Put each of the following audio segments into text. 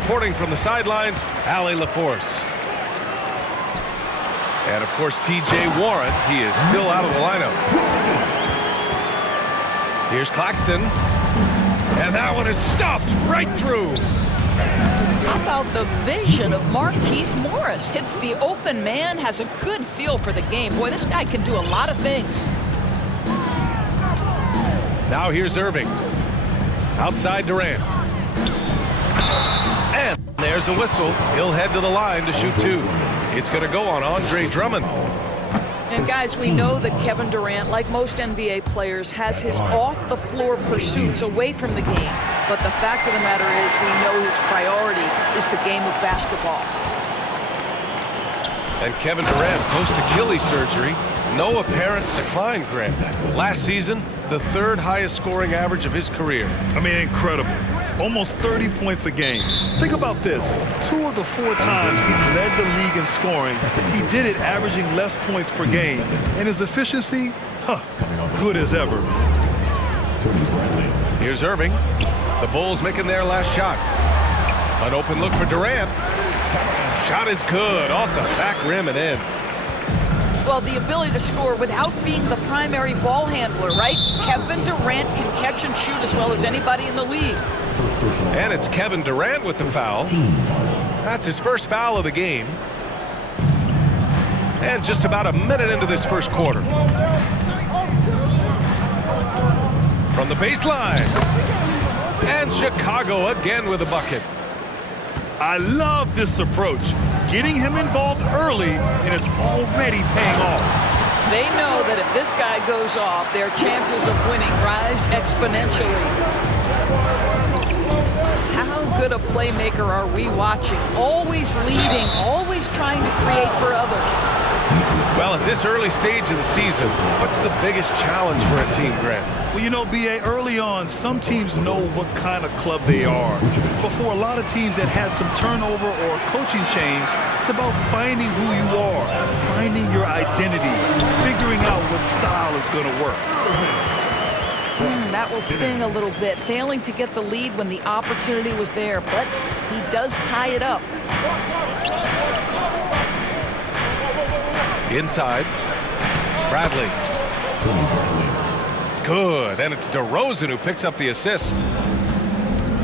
reporting from the sidelines, Allie LaForce. And, of course, T.J. Warren, he is still out of the lineup. Here's Claxton. And that one is stuffed right through. How about the vision of Markieff Morris? Hits the open man, has a good feel for the game. Boy, this guy can do a lot of things. Now here's Irving. Outside Durant. And there's a whistle. He'll head to the line to shoot two. It's going to go on Andre Drummond. And guys, we know that Kevin Durant, like most NBA players, has his off-the-floor pursuits away from the game. But the fact of the matter is, we know his priority is the game of basketball. And Kevin Durant, post-Achilles surgery, no apparent decline, Grant. Last season, the third highest scoring average of his career. I mean, incredible. Almost 30 points a game. Think about this. 2 of the 4 times he's led the league in scoring, he did it averaging less points per game. And his efficiency, good as ever. Here's Irving. The Bulls making their last shot. An open look for Durant. Shot is good. Off the back rim and in. Well, the ability to score without being the primary ball handler, right? Kevin Durant can catch and shoot as well as anybody in the league. And it's Kevin Durant with the foul. That's his first foul of the game. And just about a minute into this first quarter. From the baseline. And Chicago again with a bucket. I love this approach. Getting him involved early, and it's already paying off. They know that if this guy goes off, their chances of winning rise exponentially. How good a playmaker are we watching? Always leading, always trying to create for others. Well, at this early stage of the season, what's the biggest challenge for a team, Grant? Well, you know, B.A., early on, some teams know what kind of club they are. But for a lot of teams that had some turnover or coaching change, it's about finding who you are, finding your identity, figuring out what style is going to work. That will sting a little bit, failing to get the lead when the opportunity was there, but he does tie it up. Inside. Bradley. Good, and it's DeRozan who picks up the assist.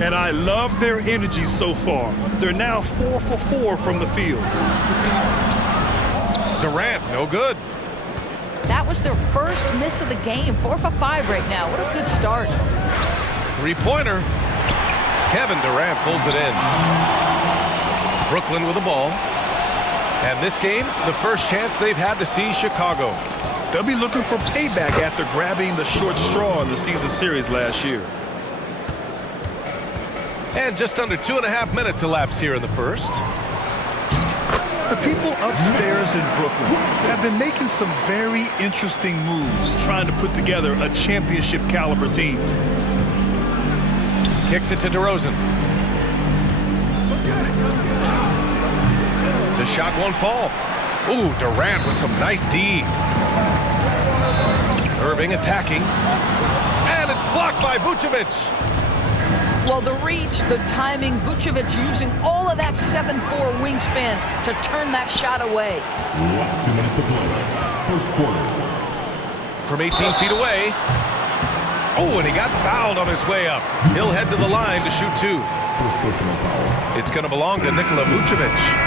And I love their energy so far. They're now 4 for 4 from the field. Durant, no good. That was their first miss of the game. 4 for 5 right now. What a good start. Three-pointer. Kevin Durant pulls it in. Brooklyn with the ball. And this game, the first chance they've had to see Chicago. They'll be looking for payback after grabbing the short straw in the season series last year. And just under 2.5 minutes elapsed here in the first. The people upstairs in Brooklyn have been making some very interesting moves, trying to put together a championship caliber team. Kicks it to DeRozan. The shot won't fall. Ooh, Durant with some nice D. Irving attacking. And it's blocked by Vucevic. Well, the reach, the timing, Vucevic using all of that 7'4" wingspan to turn that shot away. Last 2 minutes to play. First quarter. From 18 feet away. Oh, and he got fouled on his way up. He'll head to the line to shoot two. First personal foul. It's going to belong to Nikola Vucevic.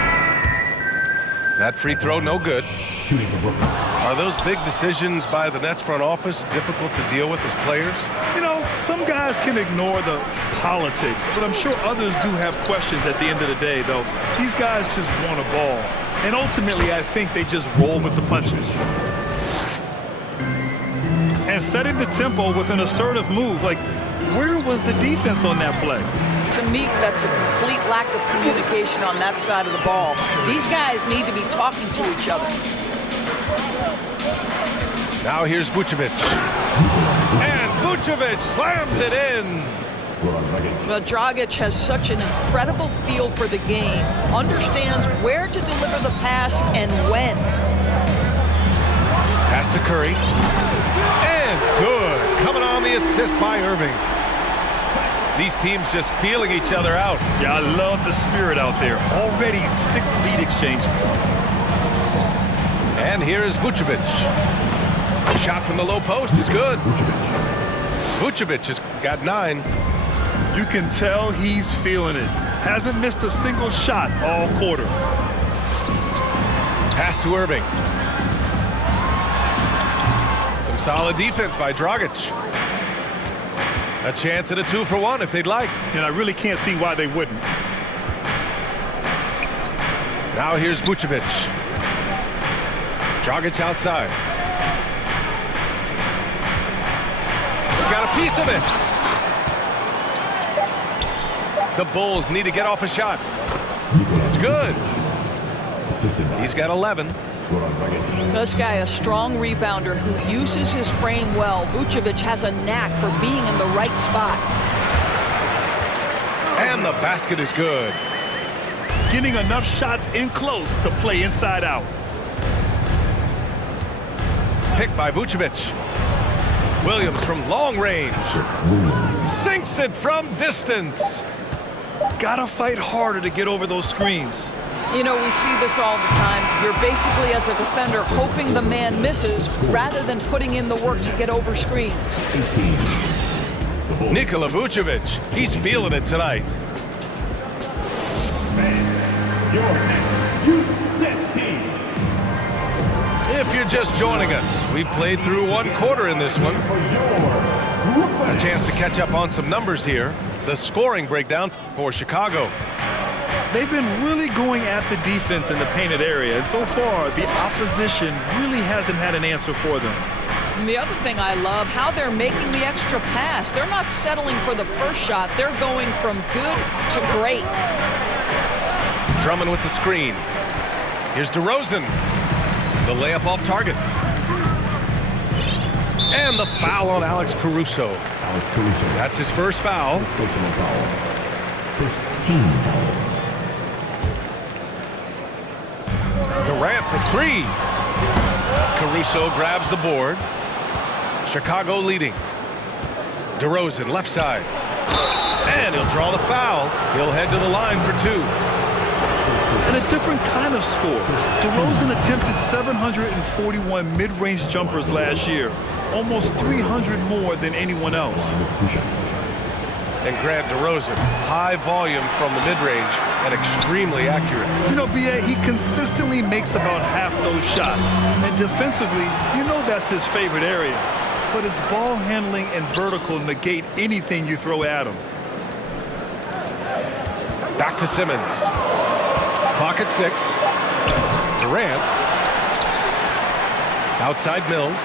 That free throw, no good. Shooting for Brooklyn. Are those big decisions by the Nets front office difficult to deal with as players? You know, some guys can ignore the politics, but I'm sure others do have questions at the end of the day, though. These guys just want a ball. And ultimately, I think they just roll with the punches. And setting the tempo with an assertive move, like, where was the defense on that play? To me, that's a complete lack of communication on that side of the ball. These guys need to be talking to each other. Now here's Vucevic. And Vucevic slams it in. Well, Dragic has such an incredible feel for the game, understands where to deliver the pass and when. Pass to Curry. And good. Coming on the assist by Irving. These teams just feeling each other out. Yeah, I love the spirit out there. Already 6 lead exchanges. And here is Vucevic. Shot from the low post is good. Vucevic has got 9. You can tell he's feeling it. Hasn't missed a single shot all quarter. Pass to Irving. Some solid defense by Dragic. A chance at a 2-for-1 if they'd like. And I really can't see why they wouldn't. Now here's Vucevic. Dragic outside. Got a piece of it. The Bulls need to get off a shot. It's good. He's got 11. This guy, a strong rebounder who uses his frame well. Vucevic has a knack for being in the right spot. And the basket is good. Getting enough shots in close to play inside out. Picked by Vucevic. Williams from long range. Sinks it from distance. Gotta fight harder to get over those screens. You know, we see this all the time. You're basically, as a defender, hoping the man misses rather than putting in the work to get over screens. Nikola Vucevic, he's feeling it tonight. If you're just joining us, we played through 1 quarter in this one. A chance to catch up on some numbers here. The scoring breakdown for Chicago. They've been really going at the defense in the painted area, and so far, the opposition really hasn't had an answer for them. And the other thing I love, how they're making the extra pass. They're not settling for the first shot. They're going from good to great. Drummond with the screen. Here's DeRozan. The layup off target. And the foul on Alex Caruso. That's his first foul. First team foul. Durant for 3. Caruso grabs the board. Chicago leading. DeRozan left side. And he'll draw the foul. He'll head to the line for 2. And a different kind of score. DeRozan attempted 741 mid-range jumpers last year. Almost 300 more than anyone else. And Grant DeRozan, high volume from the mid-range and extremely accurate. You know, B.A., he consistently makes about half those shots. And defensively, you know that's his favorite area. But his ball handling and vertical negate anything you throw at him. Back to Simmons. Clock at 6. Durant. Outside Mills.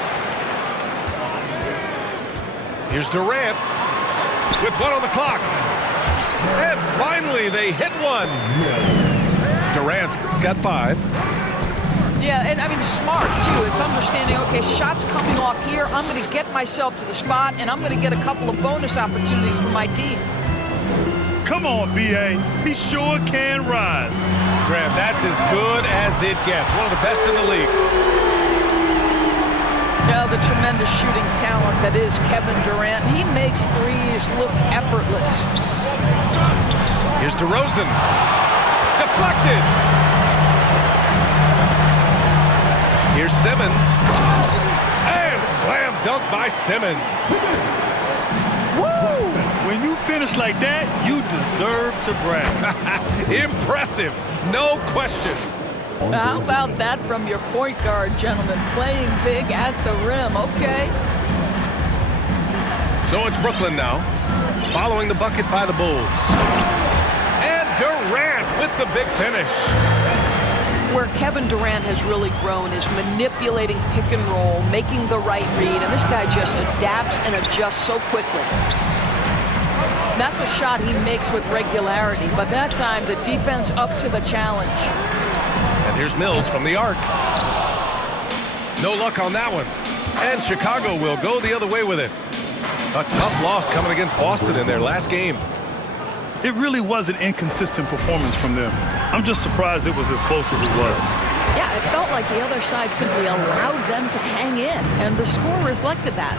Here's Durant with 1 on the clock. And finally, they hit one. Durant's got 5. Yeah, and I mean, smart, too. It's understanding, okay, shots coming off here. I'm going to get myself to the spot, and I'm going to get a couple of bonus opportunities for my team. Come on, B.A. He sure can rise. Graham, that's as good as it gets. One of the best in the league. Yeah, the tremendous shooting talent that is Kevin Durant. He makes threes look effortless. Here's DeRozan. Deflected. Here's Simmons. And slam dunk by Simmons. Woo! When you finish like that, you deserve to brag. Impressive, no question. How about that from your point guard, gentlemen? Playing big at the rim, okay. So it's Brooklyn now, following the bucket by the Bulls. And Durant with the big finish. Where Kevin Durant has really grown is manipulating pick and roll, making the right read, and this guy just adapts and adjusts so quickly. That's a shot he makes with regularity, but that time the defense up to the challenge. And here's Mills from the arc. No luck on that one. And Chicago will go the other way with it. A tough loss coming against Boston in their last game. It really was an inconsistent performance from them. I'm just surprised it was as close as it was. Yeah, it felt like the other side simply allowed them to hang in, and the score reflected that.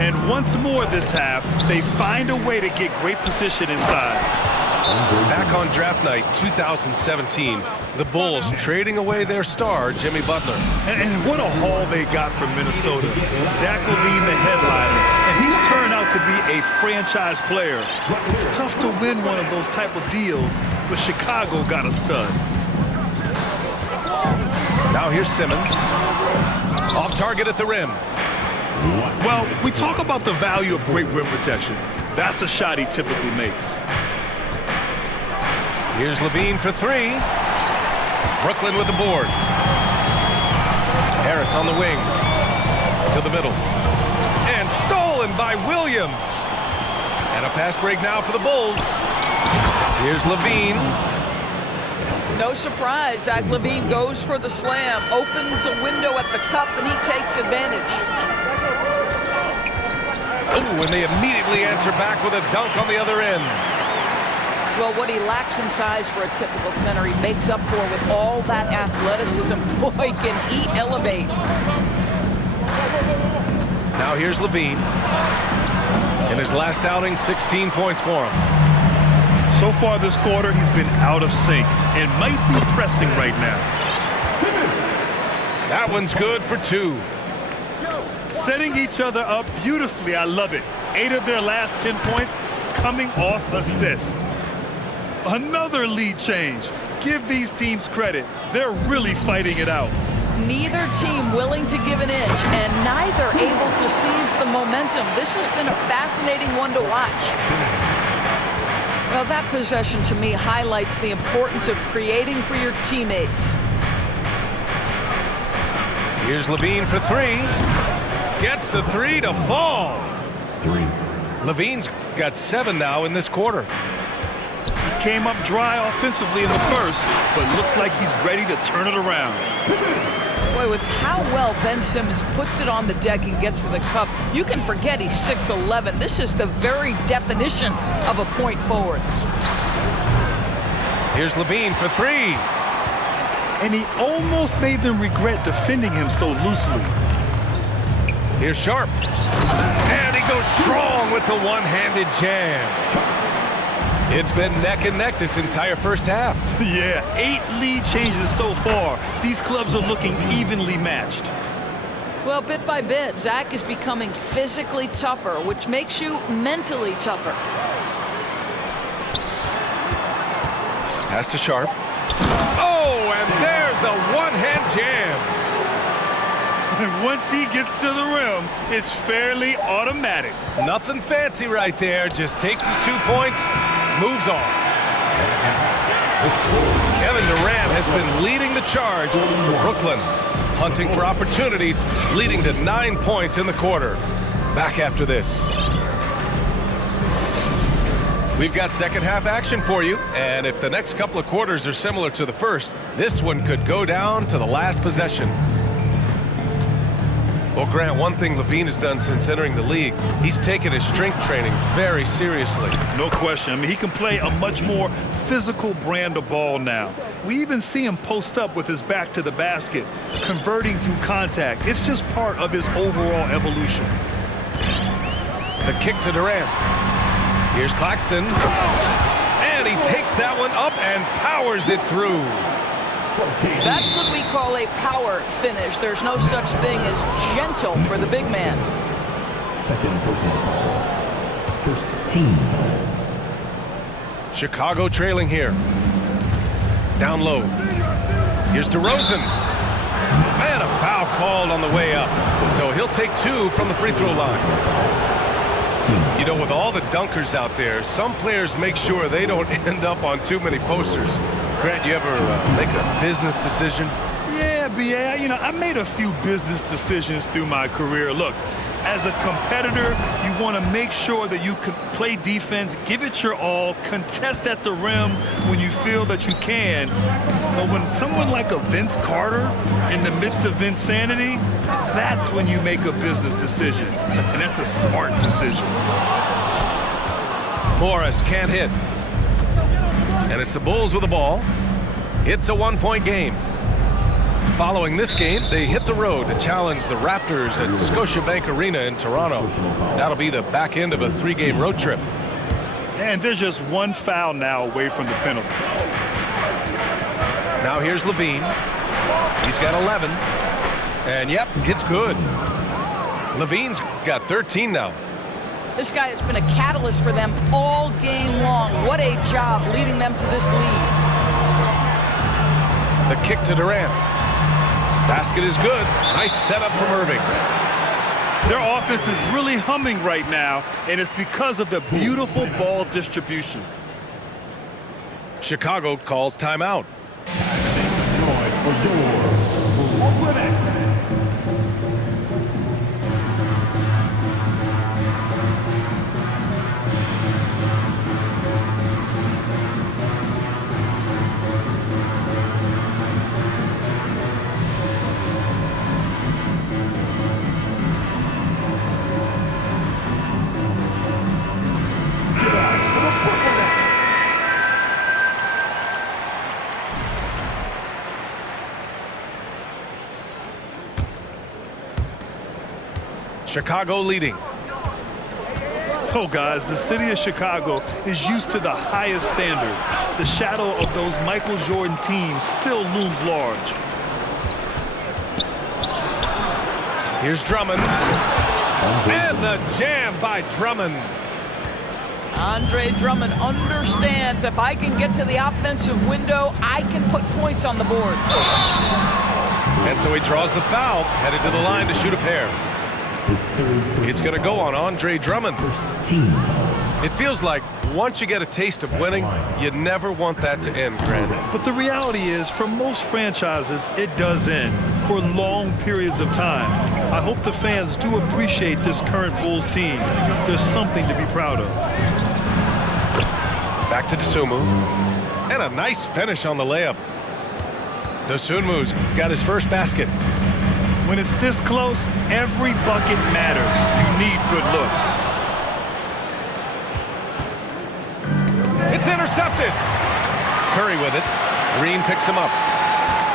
And once more this half, they find a way to get great position inside. Back on draft night 2017, the Bulls trading away their star, Jimmy Butler. And what a haul they got from Minnesota. Zach LaVine, the headliner, and he's turned out to be a franchise player. It's tough to win one of those type of deals, but Chicago got a stud. Now here's Simmons. Off target at the rim. Well, we talk about the value of great rim protection. That's a shot he typically makes. Here's LaVine for three. Brooklyn with the board. Harris on the wing. To the middle. And stolen by Williams. And a fast break now for the Bulls. Here's LaVine. No surprise, Zach LaVine goes for the slam, opens a window at the cup, and he takes advantage. Oh, and they immediately answer back with a dunk on the other end. Well, what he lacks in size for a typical center, he makes up for with all that athleticism. Boy, can he elevate. Now here's LaVine. In his last outing, 16 points for him. So far this quarter, he's been out of sync and might be pressing right now. That one's good for two. Setting each other up beautifully. I love it. 8 of their last 10 points coming off assists. Another lead change. Give these teams credit. They're really fighting it out. Neither team willing to give an inch, and neither able to seize the momentum. This has been a fascinating one to watch. Well, that possession to me highlights the importance of creating for your teammates. Here's LaVine for three. Gets the three to fall. 3. LaVine's got 7 now in this quarter. Came up dry offensively in the first, but looks like he's ready to turn it around. Boy, with how well Ben Simmons puts it on the deck and gets to the cup, you can forget he's 6'11". This is the very definition of a point forward. Here's LaVine for three. And he almost made them regret defending him so loosely. Here's Sharp. And he goes strong with the one-handed jam. It's been neck and neck this entire first half. Yeah, 8 lead changes so far. These clubs are looking evenly matched. Well, bit by bit, Zach is becoming physically tougher, which makes you mentally tougher. Pass to Sharp. Oh, and there's a one-hand jam. And once he gets to the rim, it's fairly automatic. Nothing fancy right there. Just takes his 2 points, moves on. Kevin Durant has been leading the charge for Brooklyn, hunting for opportunities, leading to 9 points in the quarter. Back after this. We've got second half action for you, and if the next couple of quarters are similar to the first, this one could go down to the last possession. Well, Grant, one thing LaVine has done since entering the league, he's taken his strength training very seriously. No question. I mean, he can play a much more physical brand of ball now. We even see him post up with his back to the basket, converting through contact. It's just part of his overall evolution. The kick to Durant. Here's Claxton. And he takes that one up and powers it through. That's what we call a power finish. There's no such thing as gentle for the big man. Second personal foul. First team foul. Chicago trailing here. Down low. Here's DeRozan. And a foul called on the way up. So he'll take 2 from the free throw line. You know, with all the dunkers out there, some players make sure they don't end up on too many posters. Grant, you ever make a business decision? Yeah, B.A., you know, I made a few business decisions through my career. Look, as a competitor, you want to make sure that you can play defense, give it your all, contest at the rim when you feel that you can. But when someone like a Vince Carter in the midst of insanity, that's when you make a business decision. And that's a smart decision. Morris can't hit. And it's the Bulls with the ball. It's a 1-point game. Following this game, they hit the road to challenge the Raptors at Scotiabank Arena in Toronto. That'll be the back end of a 3-game road trip. And there's just one foul now away from the penalty. Now here's Levine. He's got 11. And yep, it's good. Levine's got 13 now. This guy has been a catalyst for them all game long. What a job leading them to this lead. The kick to Durant. Basket is good. Nice setup from Irving. Their offense is really humming right now, and it's because of the beautiful ball distribution. Chicago calls timeout. Chicago leading. Oh, guys, the city of Chicago is used to the highest standard. The shadow of those Michael Jordan teams still looms large. Here's Drummond. And the jam by Drummond. Andre Drummond understands if I can get to the offensive window, I can put points on the board. And so he draws the foul, headed to the line to shoot a pair. It's going to go on Andre Drummond. It feels like once you get a taste of winning, you never want that to end, Grant. But the reality is, for most franchises, it does end for long periods of time. I hope the fans do appreciate this current Bulls team. There's something to be proud of. Back to Dosunmu. And a nice finish on the layup. Dosunmu's got his first basket. When it's this close, every bucket matters. You need good looks. It's intercepted. Curry with it. Green picks him up.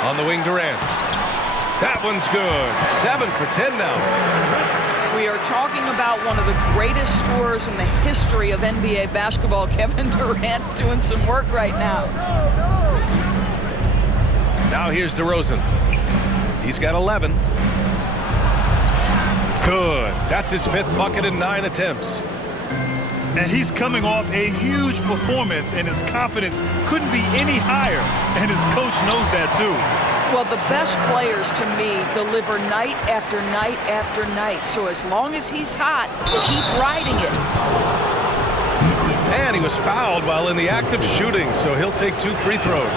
On the wing, Durant. That one's good. 7 for 10 now. We are talking about one of the greatest scorers in the history of NBA basketball. Kevin Durant's doing some work right now. Now here's DeRozan. He's got 11. Good. That's his 5th bucket in 9 attempts. And he's coming off a huge performance, and his confidence couldn't be any higher. And his coach knows that, too. Well, the best players, to me, deliver night after night after night. So as long as he's hot, keep riding it. And he was fouled while in the act of shooting, so he'll take 2 free throws.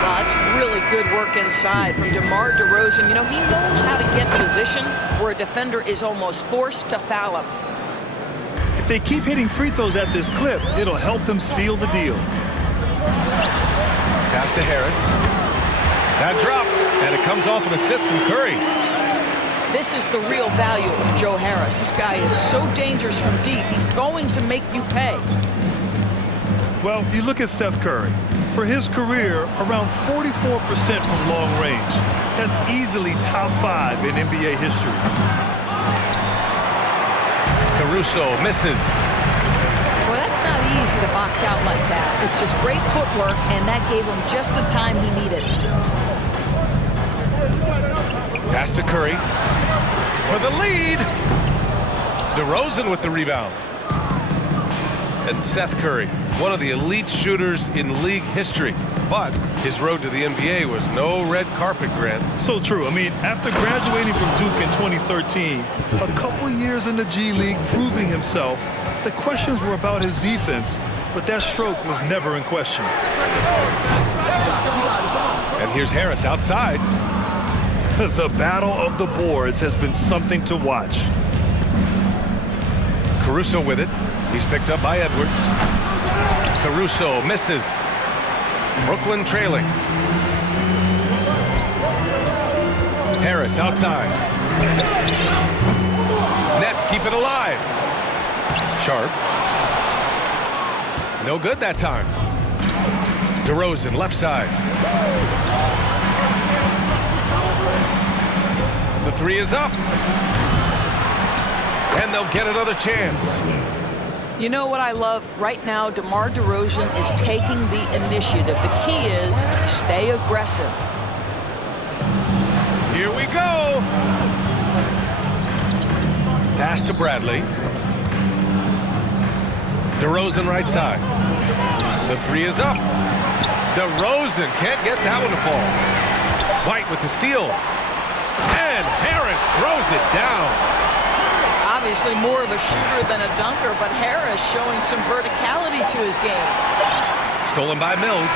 Wow, that's really good work inside from DeMar DeRozan. You know, he knows how to get position where a defender is almost forced to foul him. If they keep hitting free throws at this clip, it'll help them seal the deal. Pass to Harris. That drops, and it comes off an assist from Curry. This is the real value of Joe Harris. This guy is so dangerous from deep. He's going to make you pay. Well, you look at Seth Curry. For his career, around 44% from long range. That's easily top 5 in NBA history. Caruso misses. Well, that's not easy to box out like that. It's just great footwork, and that gave him just the time he needed. Pass to Curry. For the lead. DeRozan with the rebound. And Seth Curry, one of the elite shooters in league history. But his road to the NBA was no red carpet, Grant. So true. I mean, after graduating from Duke in 2013, a couple years in the G League proving himself, the questions were about his defense, but that stroke was never in question. And here's Harris outside. The battle of the boards has been something to watch. Caruso with it. He's picked up by Edwards. Caruso misses. Brooklyn trailing. Harris outside. Nets keep it alive. Sharp. No good that time. DeRozan left side. The three is up. And they'll get another chance. You know what I love? Right now, DeMar DeRozan is taking the initiative. The key is stay aggressive. Here we go. Pass to Bradley. DeRozan right side. The three is up. DeRozan can't get that one to fall. White with the steal. And Harris throws it down. Obviously more of a shooter than a dunker, but Harris showing some verticality to his game. Stolen by Mills.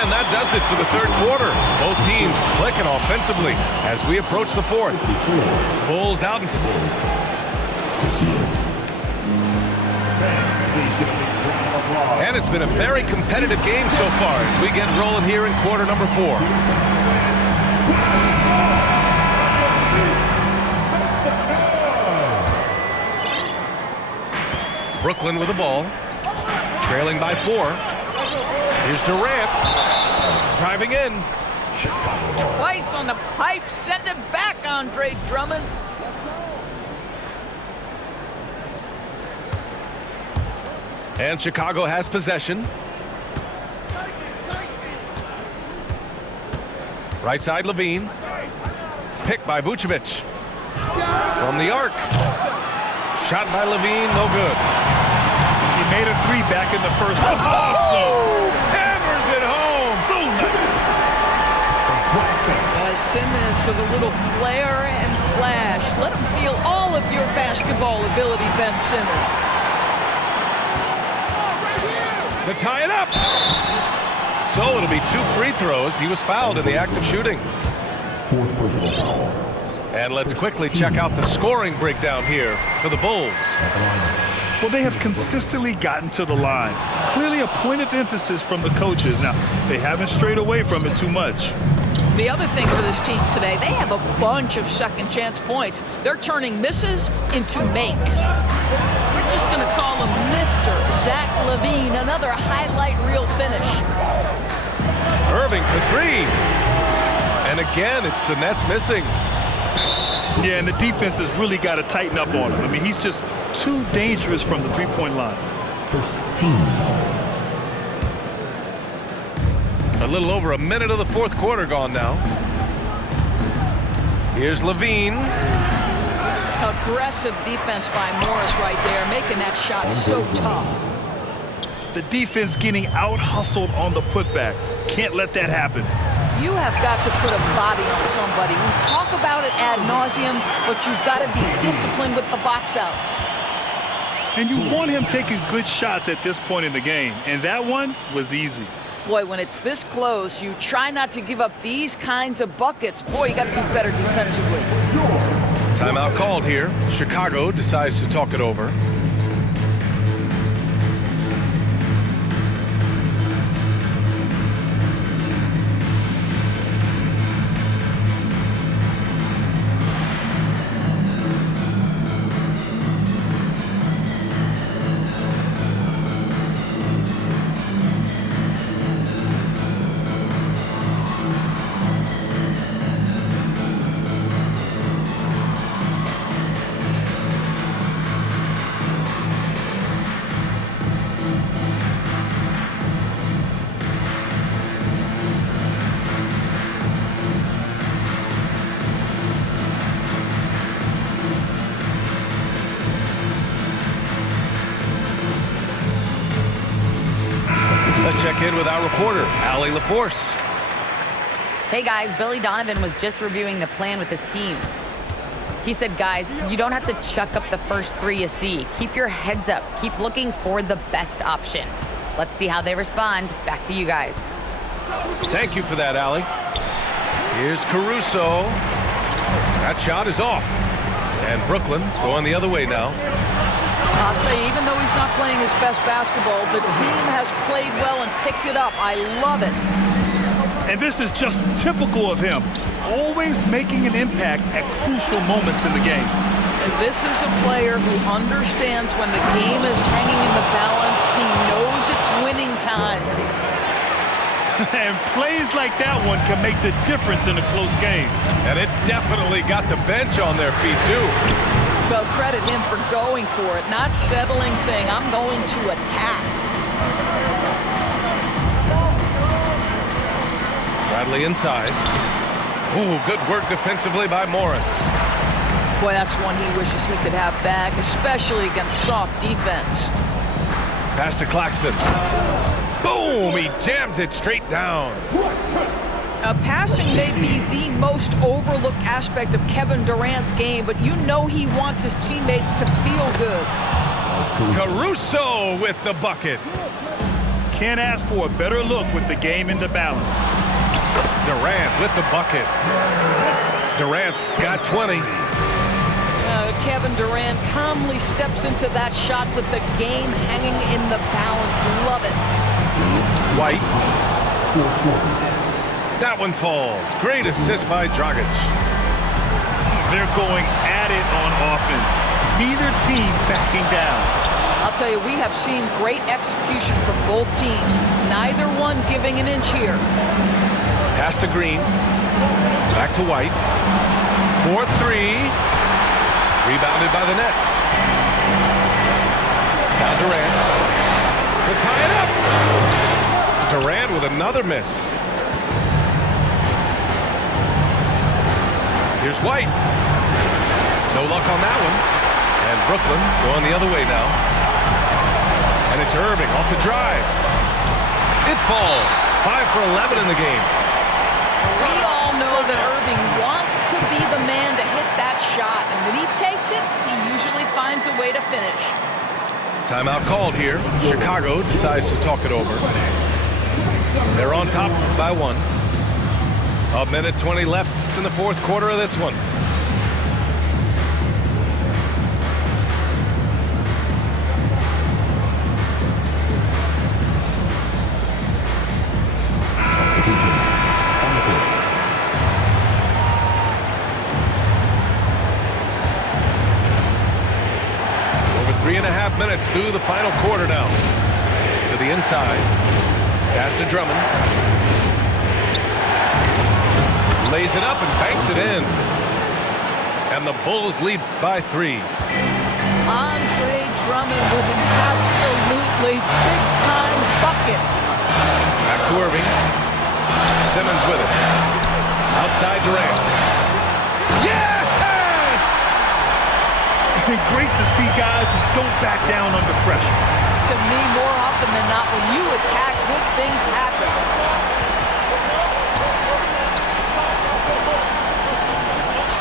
And that does it for the third quarter. Both teams clicking offensively as we approach the fourth. Bulls out in and it's been a very competitive game so far as we get rolling here in quarter number 4. Brooklyn with the ball, trailing by 4. Here's Durant, driving in. Twice on the pipe, send it back, Andre Drummond. And Chicago has possession. Right side, Levine. Picked by Vucevic. From the arc. Shot by Levine, no good. He made a three back in the first. Oh! Hammers it home! So nice. Simmons with a little flair and flash. Let him feel all of your basketball ability, Ben Simmons. To tie it up. So it'll be 2 free throws. He was fouled in the act of shooting. Fourth personal foul. And let's quickly check out the scoring breakdown here for the Bulls. Well, they have consistently gotten to the line. Clearly a point of emphasis from the coaches. Now, they haven't strayed away from it too much. The other thing for this team today, they have a bunch of second chance points. They're turning misses into makes. We're just going to call him Mr. Zach LaVine, another highlight reel finish. Irving for 3. And again, it's the Nets missing. Yeah, and the defense has really got to tighten up on him. I mean, he's just too dangerous from the three-point line. First team foul. A little over a minute of the fourth quarter gone now. Here's Levine. Aggressive defense by Morris right there, making that shot so tough. The defense getting out-hustled on the putback. Can't let that happen. You have got to put a body on somebody. We talk about it ad nauseum, but you've got to be disciplined with the box outs. And you want him taking good shots at this point in the game, and that one was easy. Boy, when it's this close, you try not to give up these kinds of buckets. Boy, you got to be better defensively. Timeout called here. Chicago decides to talk it over. Let's check in with our reporter, Allie LaForce. Hey guys, Billy Donovan was just reviewing the plan with his team. He said, guys, you don't have to chuck up the first 3 you see. Keep your heads up. Keep looking for the best option. Let's see how they respond. Back to you guys. Thank you for that, Allie. Here's Caruso. That shot is off. And Brooklyn going the other way now. I'll tell you, even though he's not playing his best basketball, the team has played well and picked it up. I love it. And this is just typical of him. Always making an impact at crucial moments in the game. And this is a player who understands when the game is hanging in the balance. He knows it's winning time. And plays like that one can make the difference in a close game. And it definitely got the bench on their feet, too. Well, credit him for going for it, not settling, saying, I'm going to attack. Bradley inside. Ooh, good work defensively by Morris. Boy, that's one he wishes he could have back, especially against soft defense. Pass to Claxton. Boom! He jams it straight down. Passing may be the most overlooked aspect of Kevin Durant's game, but you know he wants his teammates to feel good. Caruso with the bucket. Can't ask for a better look with the game in the balance. Durant with the bucket. Durant's got 20. Kevin Durant calmly steps into that shot with the game hanging in the balance. Love it. White. That one falls. Great assist by Dragic. They're going at it on offense. Neither team backing down. I'll tell you, we have seen great execution from both teams. Neither one giving an inch here. Pass to Green. Back to White. 4-3. Rebounded by the Nets. Now Durant. To tie it up. Durant with another miss. Here's White. No luck on that one. And Brooklyn going the other way now. And it's Irving off the drive. It falls. 5 for 11 in the game. We all know that Irving wants to be the man to hit that shot, and when he takes it, he usually finds a way to finish. Timeout called here. Chicago decides to talk it over. They're on top by 1. 1:20 left in the fourth quarter of this one. Over 3.5 minutes through the final quarter now. To the inside. Pass to Drummond. Lays it up and banks it in. And the Bulls lead by 3. Andre Drummond with an absolutely big-time bucket. Back to Irving. Simmons with it. Outside Durant. Yes! Great to see guys who don't back down under pressure. To me, more often than not, when you attack, good things happen.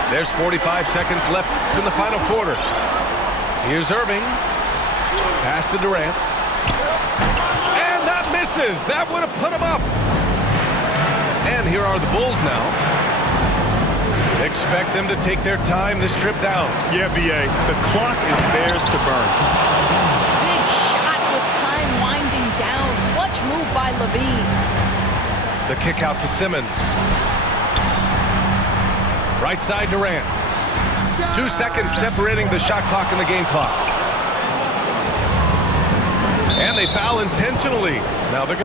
There's 45 seconds left in the final quarter. Here's Irving. Pass to Durant. And that misses. That would have put him up. And here are the Bulls now. Expect them to take their time this trip down. Yeah, B.A., the clock is theirs to burn. Big shot with time winding down. Clutch move by Levine. The kick out to Simmons. Right side Durant. 2 seconds separating the shot clock and the game clock. And they foul intentionally. Now they're going